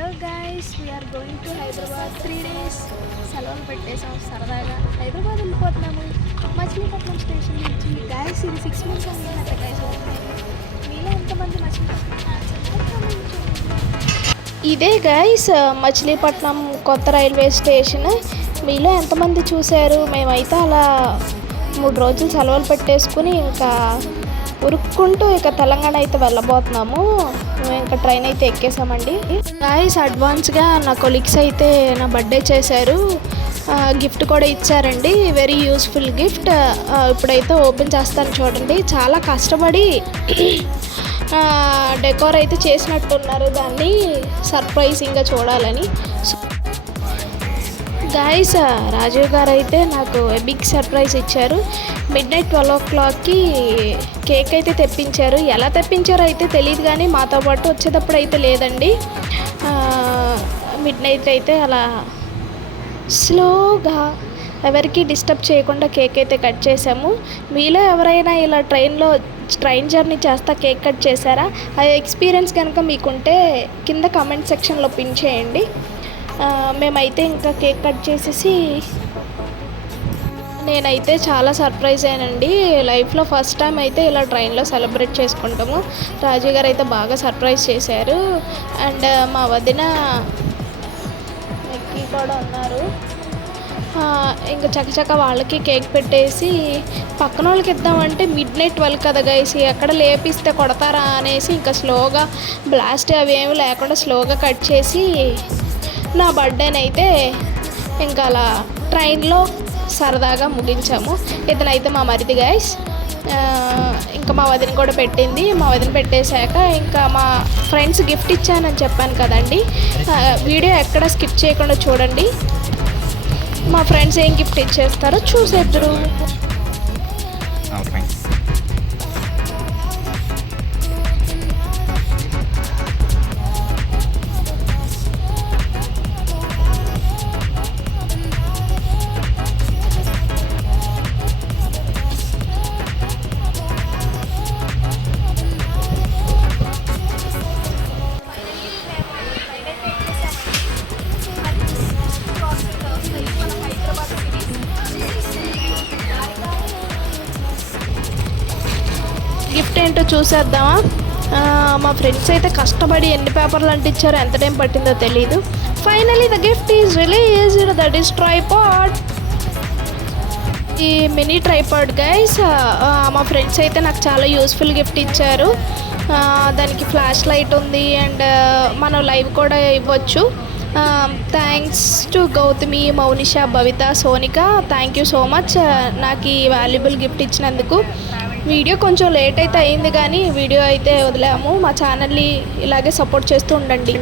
Going to Hyderabad three days సెలవులు పెట్టేసాం సరదాగా. హైదరాబాద్ వెళ్ళిపోతున్నాము. మచిలీపట్నం స్టేషన్ నుంచి. గాయస్ ఇది సిక్స్ మంత్స్ అయిందంట గాయస్ మీలో ఎంతమంది మచిలీపట్నం ఇదే గైస్ మచిలీపట్నం కొత్త రైల్వే స్టేషన్ మీలో ఎంతమంది చూశారు? మేమైతే అలా మూడు రోజులు సెలవులు పెట్టేసుకుని ఇంకా ఉరుక్కుంటూ ఇక తెలంగాణ అయితే వెళ్ళబోతున్నాము. మేము ఇంకా ట్రైన్ అయితే ఎక్కేసామండి. గాయస్ అడ్వాన్స్గా నా కొలీగ్స్ అయితే నా బర్త్డే చేశారు. గిఫ్ట్ కూడా ఇచ్చారండి. వెరీ యూస్ఫుల్ గిఫ్ట్ ఇప్పుడైతే ఓపెన్ చేస్తాను చూడండి. చాలా కష్టపడి డెకోర్ అయితే చేసినట్టున్నారు. దాన్ని సర్ప్రైజింగ్గా చూడాలని. గాయస్ రాజీవ్ గారు అయితే నాకు బిగ్ సర్ప్రైజ్ ఇచ్చారు. మిడ్ నైట్ ట్వెల్వ్ ఓ క్లాక్కి కేక్ అయితే తెప్పించారు. ఎలా తెప్పించారో అయితే తెలియదు కానీ మాతో పాటు వచ్చేటప్పుడు అయితే లేదండి. మిడ్ నైట్ అయితే అలా స్లోగా ఎవరికి డిస్టర్బ్ చేయకుండా కేక్ అయితే కట్ చేసాము మీలో ఎవరైనా ఇలా ట్రైన్లో ట్రైన్ జర్నీ చేస్తా కేక్ కట్ చేశారా? ఆ ఎక్స్పీరియన్స్ కనుక మీకుంటే కింద కమెంట్ సెక్షన్లో పిన్ చేయండి. మేమైతే ఇంకా కేక్ కట్ చేసేసి నేనైతే చాలా సర్ప్రైజ్ అయ్యానండి. లైఫ్లో ఫస్ట్ టైం అయితే ఇలా ట్రైన్లో సెలబ్రేట్ చేసుకుంటాము. రాజు గారు అయితే బాగా సర్ప్రైజ్ చేశారు. అండ్ మా వదిన ఎక్కి కూడా ఉన్నారు. ఇంకా చకచక వాళ్ళకి కేక్ పెట్టేసి పక్కన వాళ్ళకి ఇద్దామంటే మిడ్ నైట్ ట్వెల్వ్ కదా గైసి ఎక్కడ లేపిస్తే కొడతారా? అనేసి ఇంకా స్లోగా బ్లాస్ట్ అవి ఏమి లేకుండా స్లోగా కట్ చేసి నా బర్త్డేనైతే ఇంకా అలా ట్రైన్లో సరదాగా ముగించాము. ఇతనైతే మా మరిది గైస్ ఇంకా మా వదిన కూడా పెట్టింది. మా వదిన పెట్టేశాక ఇంకా మా ఫ్రెండ్స్ గిఫ్ట్ ఇచ్చానని చెప్పాను కదండి. వీడియో ఎక్కడ స్కిప్ చేయకుండా చూడండి. మా ఫ్రెండ్స్ ఏం గిఫ్ట్ ఇచ్చేస్తారో చూసేద్దరు. గిఫ్ట్ ఏంటో చూసేద్దామా? మా ఫ్రెండ్స్ అయితే కష్టపడి ఎన్ని పేపర్లు అంటించారో ఎంత టైం పట్టిందో తెలియదు finally the gift is released that is tripod ఈ మినీ ట్రైపాడ్ గైస్ మా ఫ్రెండ్స్ అయితే నాకు చాలా యూస్ఫుల్ గిఫ్ట్ ఇచ్చారు. దానికి ఫ్లాష్ లైట్ ఉంది అండ్ మనం లైవ్ కూడా ఇవ్వచ్చు. Thanks to Gautami Mounisha Bhavitha Sonika thank you so much నాకు ఈ వాల్యుబుల్ గిఫ్ట్ ఇచ్చినందుకు. వీడియో కొంచెం లేట్ అయితే అయింది కానీ వీడియో అయితే వదిలాము. మా ఛానల్ని ఇలాగే సపోర్ట్ చేస్తూ ఉండండి.